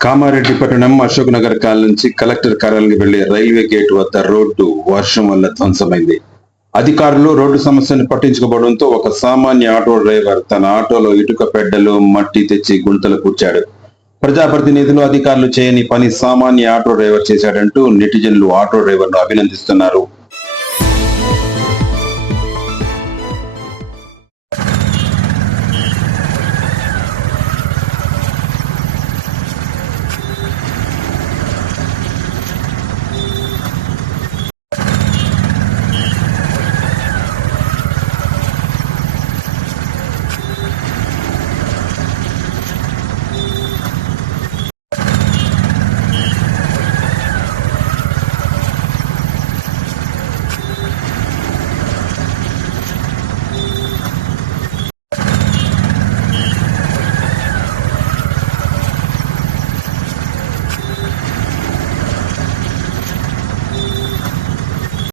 కామారెడ్డి పట్టణం అశోక్ నగర్ కాల్ నుంచి కలెక్టర్ కార్యాలయానికి వెళ్ళే రైల్వే గేట్ వద్ద రోడ్డు వర్షం వల్ల ధ్వంసమైంది. అధికారులు రోడ్డు సమస్యను పట్టించుకోవడంతో ఒక సామాన్య ఆటో డ్రైవర్ తన ఆటోలో ఇటుక పెడ్డలు మట్టి తెచ్చి గుంతలు కూర్చాడు ప్రజాప్రతినిధులు అధికారులు చేయని పని సామాన్య ఆటో డ్రైవర్ చేశాడంటూ నెటిజన్లు ఆటో డ్రైవర్ను అభినందిస్తున్నారు.